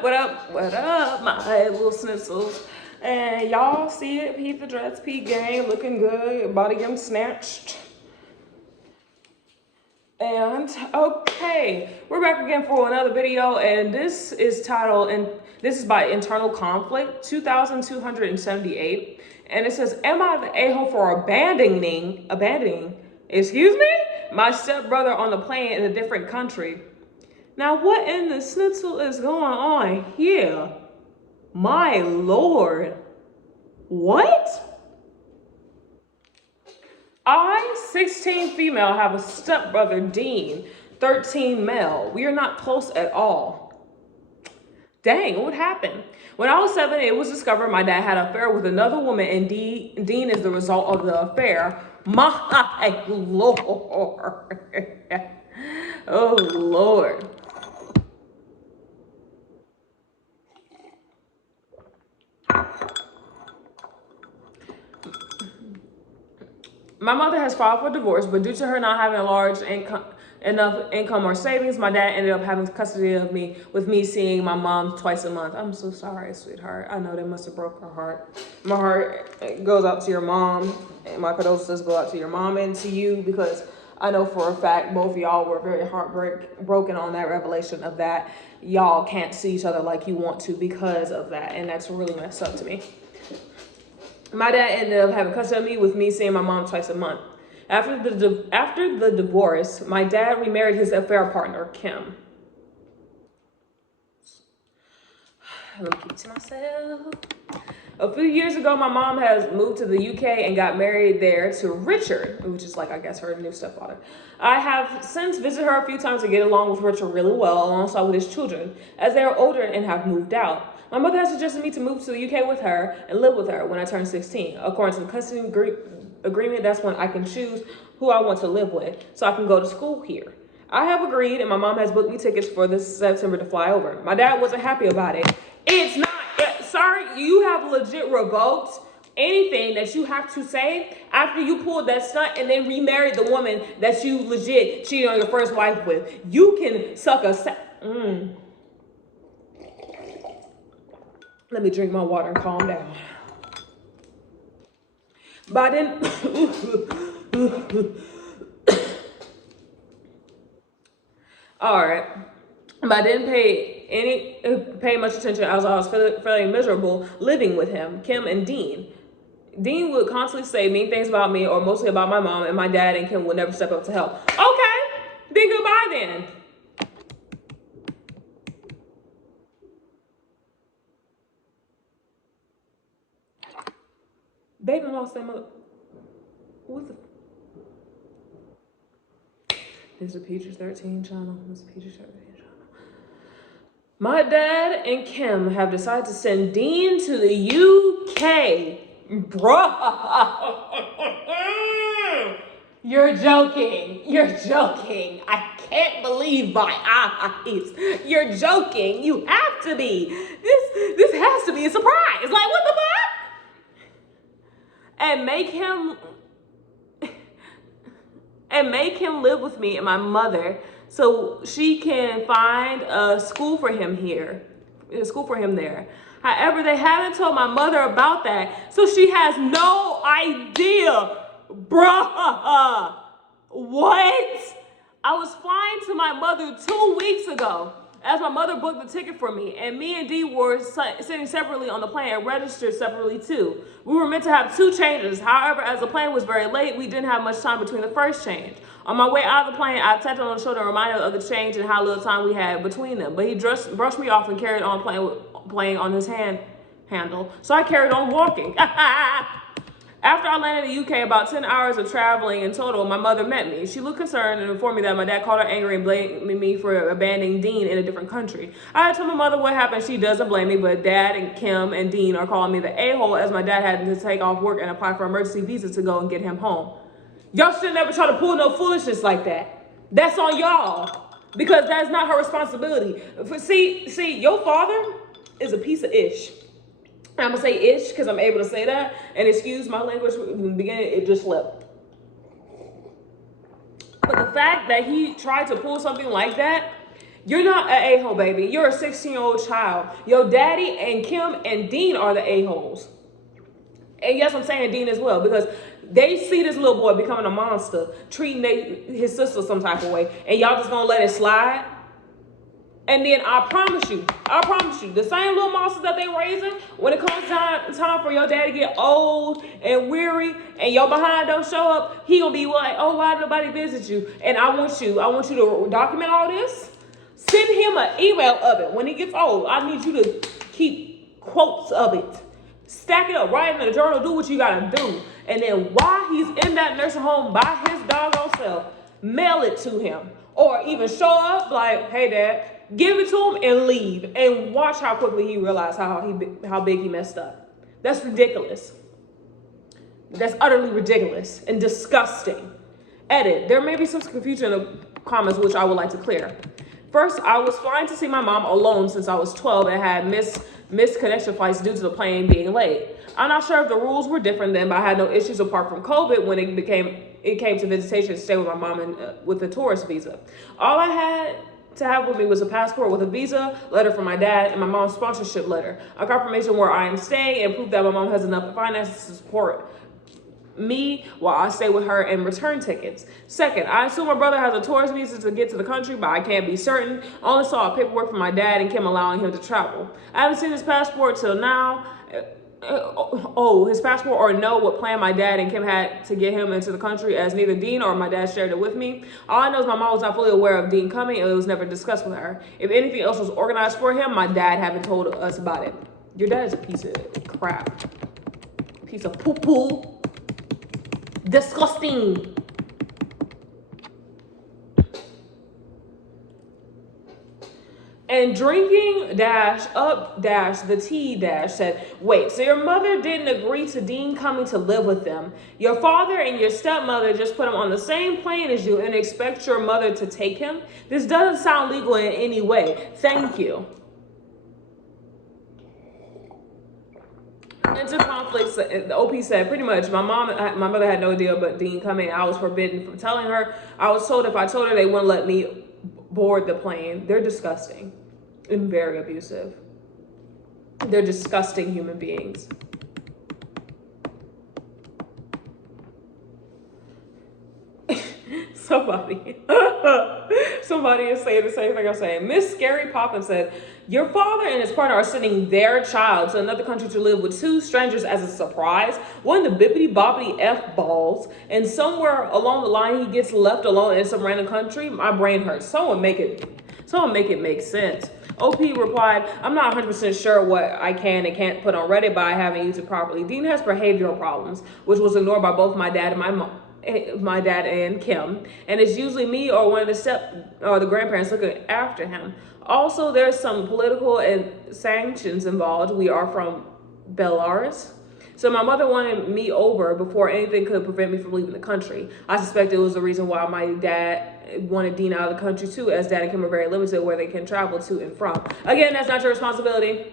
What up, my little snizzles? And y'all see it, Pete the Dress, Pete gang, looking good, body getting snatched. And okay, we're back again for another video, and this is titled, and this is by Internal Conflict 2278, and it says, am I the a-hole for abandoning, excuse me, my stepbrother on the plane in a different country? Now what in the schnitzel is going on here? My lord, what? I, 16 female, have a stepbrother, Dean, 13 male. We are not close at all. Dang, what happened? When I was 7, it was discovered my dad had an affair with another woman, and Dean is the result of the affair. My lord. Oh, Lord. My mother has filed for divorce, but due to her not having a large enough income or savings, my dad ended up having custody of me, with me seeing my mom twice a month. I'm so sorry, sweetheart. I know that must have broke her heart. My heart goes out to your mom, and my condolences go out to your mom and to you, because I know for a fact both of y'all were very heartbroken on that revelation of that. Y'all can't see each other like you want to because of that, and that's really messed up to me. My dad ended up having custody of me, with me seeing my mom twice a month. After the divorce, my dad remarried his affair partner, Kim. Let me keep it to myself. A few years ago, my mom has moved to the UK and got married there to Richard, which is like, I guess, her new stepfather. I have since visited her a few times to get along with Richard really well, alongside with his children, as they are older and have moved out. My mother has suggested me to move to the UK with her and live with her when I turn 16. According to the custody agreement, that's when I can choose who I want to live with, so I can go to school here. I have agreed, and my mom has booked me tickets for this September to fly over. My dad wasn't happy about it. It's not, sorry, you have legit revoked anything that you have to say after you pulled that stunt and then remarried the woman that you legit cheated on your first wife with. You can suck a Let me drink my water and calm down. But I didn't. All right. But I didn't pay much attention as I was feeling miserable living with him, Kim, and Dean. Dean would constantly say mean things about me, or mostly about my mom, and my dad and Kim would never step up to help. Okay, then goodbye then. Baby lost their mother. What the? This is a Peaches 13 channel. This is a Peaches 13 channel. My dad and Kim have decided to send Dean to the UK. Bruh. You're joking. You're joking. I can't believe my eyes. You're joking. You have to be. This has to be a surprise. Like, what the fuck? And make him live with me and my mother, so she can find a school for him there. However, they haven't told my mother about that, so she has no idea. Bruh, what? I was flying to my mother 2 weeks ago, as my mother booked the ticket for me, and me and Dee were sitting separately on the plane and registered separately too. We were meant to have 2 changes. However, as the plane was very late, we didn't have much time between the first change. On my way out of the plane, I tapped him on the shoulder and reminded him of the change and how little time we had between them. But he brushed me off and carried on playing on his handle. So I carried on walking. After I landed in the UK, about 10 hours of traveling in total, my mother met me. She looked concerned and informed me that my dad called her angry and blamed me for abandoning Dean in a different country. I had told my mother what happened. She doesn't blame me, but Dad and Kim and Dean are calling me the a-hole, as my dad had to take off work and apply for emergency visa to go and get him home. Y'all should never try to pull no foolishness like that. That's on y'all, because that's not her responsibility. See, your father is a piece of ish. I'm gonna say ish because I'm able to say that, and excuse my language in the beginning, it just slipped. But the fact that he tried to pull something like that You're not an a-hole, baby. You're a 16-year-old child. Your daddy and Kim and Dean are the a-holes. And yes, I'm saying Dean as well, because they see this little boy becoming a monster, treating his sister some type of way, and y'all just gonna let it slide? And then I promise you, the same little monsters that they raising, when it comes time for your dad to get old and weary and your behind don't show up, he gonna be like, oh, why nobody visit you? And I want you to document all this. Send him an email of it. When he gets old, I need you to keep quotes of it. Stack it up, write it in the journal, do what you gotta do. And then while he's in that nursing home by his doggone self, mail it to him. Or even show up like, hey, Dad, give it to him and leave. And watch how quickly he realized how big he messed up. That's ridiculous. That's utterly ridiculous and disgusting. Edit. There may be some confusion in the comments, which I would like to clear. First, I was flying to see my mom alone since I was 12 and had missed connection flights due to the plane being late. I'm not sure if the rules were different then, but I had no issues apart from COVID when it came to visitation to stay with my mom and with a tourist visa. All I had to have with me was a passport with a visa, letter from my dad, and my mom's sponsorship letter, a confirmation where I am staying, and proof that my mom has enough finances to support me while I stay with her, and return tickets. Second, I assume my brother has a tourist visa to get to the country, but I can't be certain. I only saw paperwork from my dad and Kim allowing him to travel. I haven't seen his passport till now. His passport, or know what plan my dad and Kim had to get him into the country, as neither Dean or my dad shared it with me. All I know is my mom was not fully aware of Dean coming, and it was never discussed with her. If anything else was organized for him, my dad haven't told us about it. Your dad is a piece of crap. Piece of poo-poo. Disgusting. And drinking the tea said, wait, so your mother didn't agree to Dean coming to live with them. Your father and your stepmother just put him on the same plane as you and expect your mother to take him? This doesn't sound legal in any way. Thank you. Into conflicts, the OP said, pretty much, my mother had no idea about Dean coming. I was forbidden from telling her. I was told if I told her, they wouldn't let me board the plane. They're disgusting and very abusive. They're disgusting human beings. Somebody is saying the same thing I'm saying. Miss Scary Poppin said, your father and his partner are sending their child to another country to live with two strangers as a surprise. One the bippity boppity F balls, and somewhere along the line he gets left alone in some random country. My brain hurts. Someone make it make sense. OP replied, I'm not 100% sure what I can and can't put on Reddit, but I haven't used it properly. Dean has behavioral problems, which was ignored by both my dad and my dad and Kim, and it's usually me or one of the grandparents looking after him. Also, there's some political and sanctions involved. We are from Belarus. So my mother wanted me over before anything could prevent me from leaving the country. I suspect it was the reason why my dad wanted Dean out of the country too, as dad and Kim are very limited where they can travel to and from. Again, that's not your responsibility.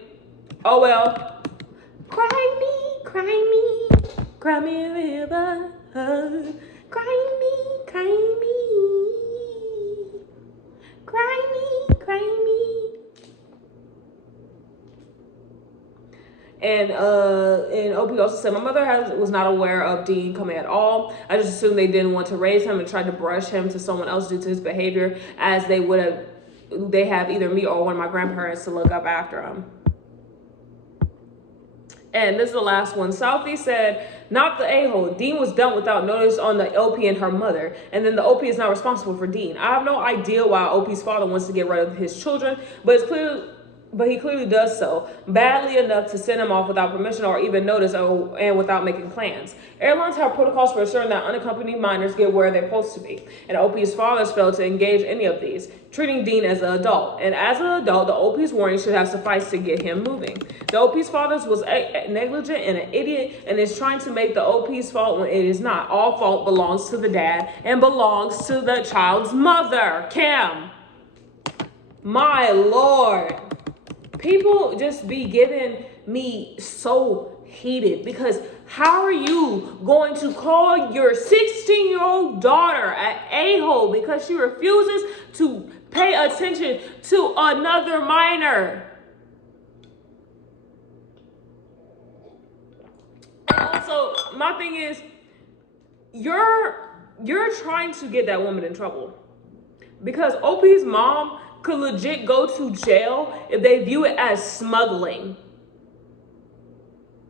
Oh well. Cry me, cry me, cry me a river. Cry me, cry me, cry me, cry me. And OP also said, my mother was not aware of Dean coming at all. I just assumed they didn't want to raise him and tried to brush him to someone else due to his behavior, as they have either me or one of my grandparents to look up after him. And this is the last one. Southie said, not the a-hole. Dean was dumped without notice on the OP and her mother. And then the OP is not responsible for Dean. I have no idea why OP's father wants to get rid of his children, but he clearly does so badly enough to send him off without permission or even notice, and without making plans. Airlines have protocols for ensuring that unaccompanied minors get where they're supposed to be, and OP's fathers failed to engage any of these, treating Dean as an adult. And as an adult, the OP's warning should have sufficed to get him moving. The OP's father was negligent and an idiot, and is trying to make the OP's fault when it is not. All fault belongs to the dad and belongs to the child's mother, Kim. My Lord. People just be giving me so heated, because how are you going to call your 16-year-old daughter an a-hole because she refuses to pay attention to another minor. And also, my thing is, you're trying to get that woman in trouble. Because OP's mom could legit go to jail if they view it as smuggling.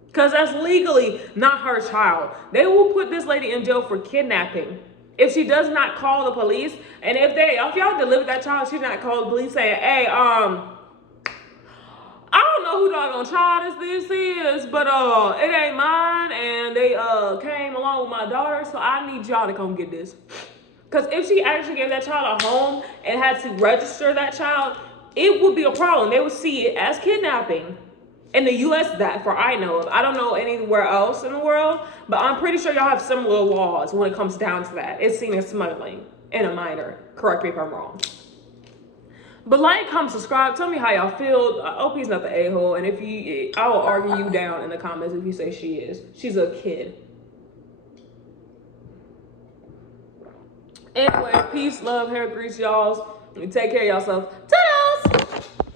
Because that's legally not her child. They will put this lady in jail for kidnapping if she does not call the police. And if y'all delivered that child, she did not call the police saying, hey, I don't know who doggone child this is, but it ain't mine, and they came along with my daughter, so I need y'all to come get this. Because if she actually gave that child a home and had to register that child, it would be a problem. They would see it as kidnapping. In the US, that for I know of. I don't know anywhere else in the world, but I'm pretty sure y'all have similar laws when it comes down to that. It's seen as smuggling in a minor. Correct me if I'm wrong. But like, comment, subscribe. Tell me how y'all feel. OP's not the a-hole, and I will argue you down in the comments if you say she is. She's a kid. Anyway, peace, love, hair grease, y'all. Take care of yourself. Toodles!